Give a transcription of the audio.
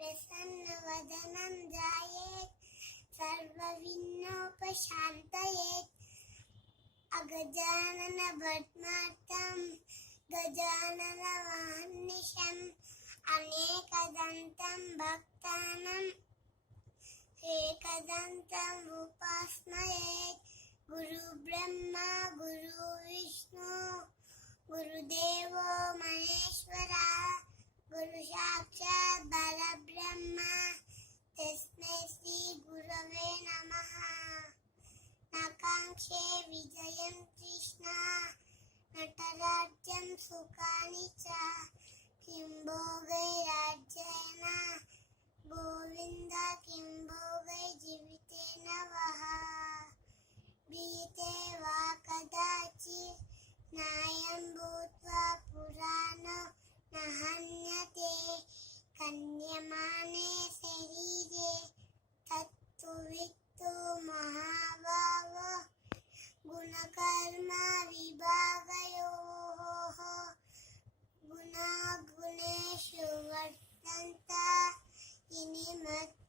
प्रसन्नवदनं ध्यायेत् सर्वविघ्नोपशान्तयेत् अगजाननपद्मार्कं गजाननमहर्निशम् अनेकदन्तं भक्तानां एकदन्तम् उपास्महेत् गुरुब्रह्मा गुरुविष्णु गुरुदेवो महेश्वरः गुरुसाक्षात् परब्रह्म तस्मै श्री गुरवे नमः। नाकाङ्क्षे विजयं कृष्ण नटराज्यं सुखानि च किं भोगैराज्येन गोविन्द किं भोगै जीवितेन वः बीते वा कदाचित् नायं भूत्वा पुराणो न हन्यते कन्यमाने शरीरे तत्तु वित्तु महाभावो गुणकर्म विभागयोः गुणागुणेषु वर्तन्त इति मत्